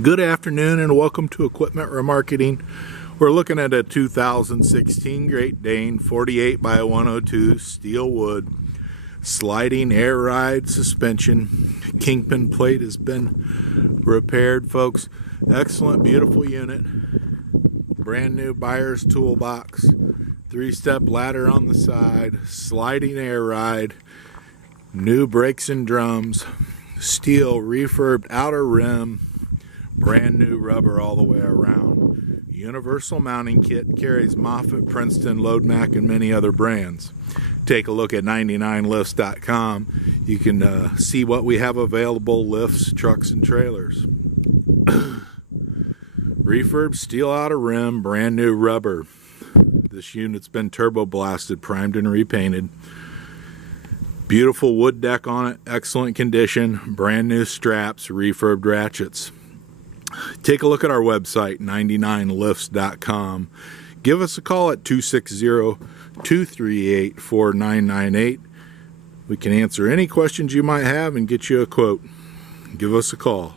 Good afternoon and welcome to Equipment Remarketing. We're looking at a 2016 Great Dane 48 by 102 steel wood sliding air ride suspension. Kingpin plate has been repaired, folks. Excellent, beautiful unit. Brand new buyer's toolbox. 3-step ladder on the side. Sliding air ride. New brakes and drums. Steel refurbed outer rim. Brand new rubber all the way around. Universal mounting kit, carries Moffett, Princeton, Loadmac, and many other brands. Take a look at 99lifts.com. You can see what we have available: lifts, trucks, and trailers. Refurb steel outer rim, brand new rubber. This unit's been turbo blasted, primed, and repainted. Beautiful wood deck on it, excellent condition, brand new straps, refurbed ratchets. Take a look at our website, 99lifts.com. Give us a call at 260-238-4998. We can answer any questions you might have and get you a quote. Give us a call.